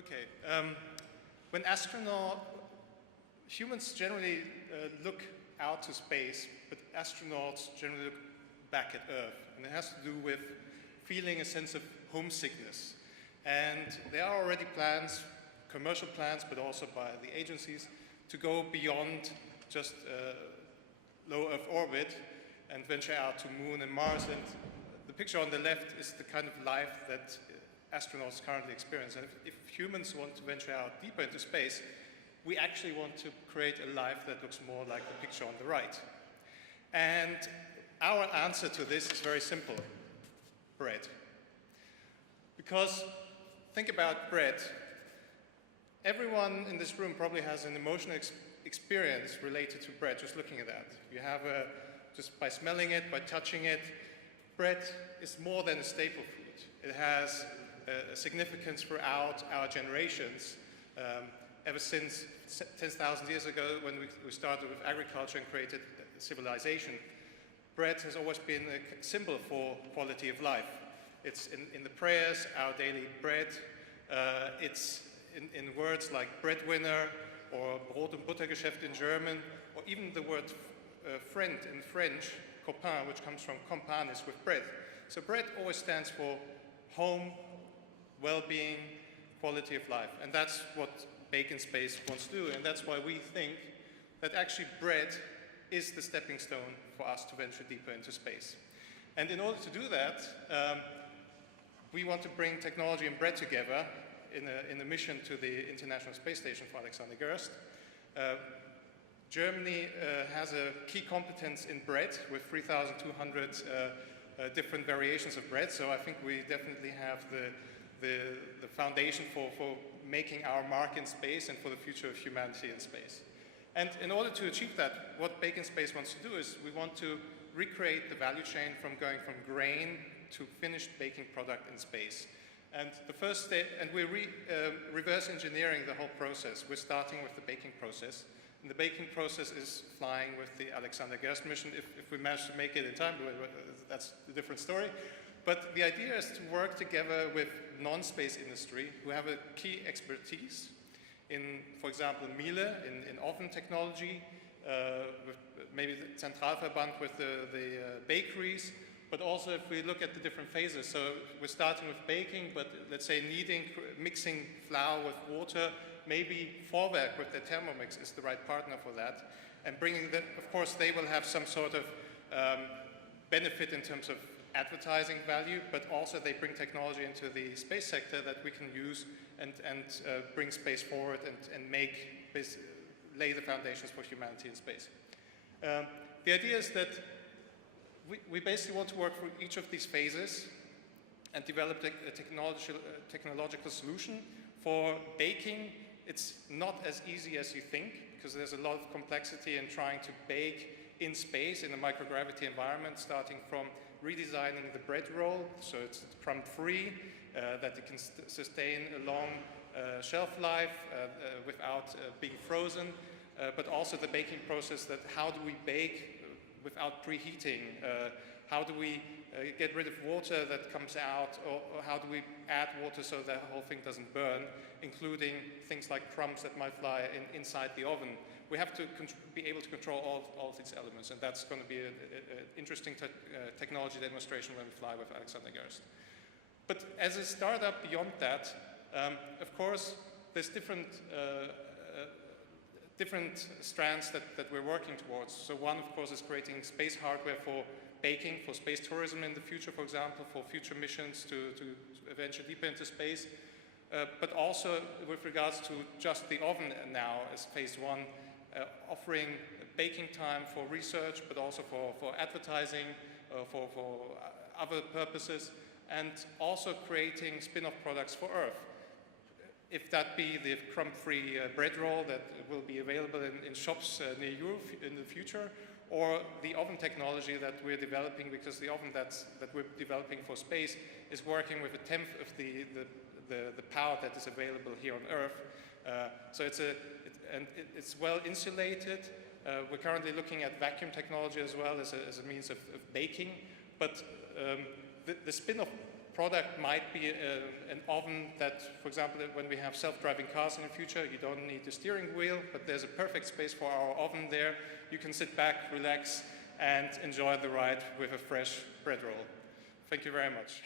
Okay. When humans generally look out to space, but astronauts generally look back at Earth. And it has to do with feeling a sense of homesickness. And there are already plans, commercial plans, but also by the agencies, to go beyond just low Earth orbit and venture out to Moon and Mars. And the picture on the left is the kind of life that astronauts currently experience. And if humans want to venture out deeper into space, we actually want to create a life that looks more like the picture on the right. And our answer to this is very simple: bread. Because think about bread. Everyone in this room probably has an emotional experience related to bread, just looking at that. You have just by smelling it, by touching it. Bread is more than a staple food. It has a significance throughout our generations. Ever since 10,000 years ago, when we started with agriculture and created civilization, bread has always been a symbol for quality of life. It's in the prayers, our daily bread. It's in words like breadwinner or Brot- und Buttergeschäft in German, or even the word friend in French, copain, which comes from companis, with bread. So bread always stands for home, well-being, quality of life. And that's what INNOspace wants to do. And that's why we think that actually bread is the stepping stone for us to venture deeper into space. And in order to do that, we want to bring technology and bread together in a mission to the International Space Station for Alexander Gerst. Germany has a key competence in bread with 3,200 different variations of bread, so I think we definitely have the foundation for making our mark in space and for the future of humanity in space. And in order to achieve that, what INNOspace wants to do is we want to recreate the value chain from going from grain to finished baking product in space. And the first step, and we're reverse engineering the whole process. We're starting with the baking process. And the baking process is flying with the Alexander Gerst mission. If we manage to make it in time, that's a different story. But the idea is to work together with non-space industry who have a key expertise in, for example, Miele, in oven technology, with maybe the Zentralverband with the bakeries, but also if we look at the different phases. So we're starting with baking, but let's say kneading, mixing flour with water, maybe Vorwerk with their Thermomix is the right partner for that. And bringing that, of course, they will have some sort of benefit in terms of advertising value, but also they bring technology into the space sector that we can use and bring space forward and lay the foundations for humanity in space. The idea is that we basically want to work through each of these phases and develop a technological solution. For baking, it's not as easy as you think, because there's a lot of complexity in trying to bake in space in a microgravity environment, starting from redesigning the bread roll so it's crumb-free, that it can sustain a long shelf life without being frozen, but also the baking process, that how do we bake without preheating? How do we get rid of water that comes out, or how do we add water so the whole thing doesn't burn, including things like crumbs that might fly inside the oven. We have to be able to control all these elements, and that's going to be an interesting technology demonstration when we fly with Alexander Gerst. But as a startup beyond that, of course, there's different strands that we're working towards. So one, of course, is creating space hardware for baking, for space tourism in the future, for example, for future missions to venture deeper into space. But also with regards to just the oven now as phase one, offering baking time for research, but also for advertising, for other purposes, and also creating spin-off products for Earth. If that be the crumb-free bread roll that will be available in shops near you in the future, or the oven technology that we're developing, because the oven that we're developing for space is working with a tenth of the power that is available here on Earth. So it's well insulated. We're currently looking at vacuum technology as well as a means of baking, but the spin-off product might be an oven that, for example, when we have self-driving cars in the future, you don't need the steering wheel, but there's a perfect space for our oven there. You can sit back, relax, and enjoy the ride with a fresh bread roll. Thank you very much.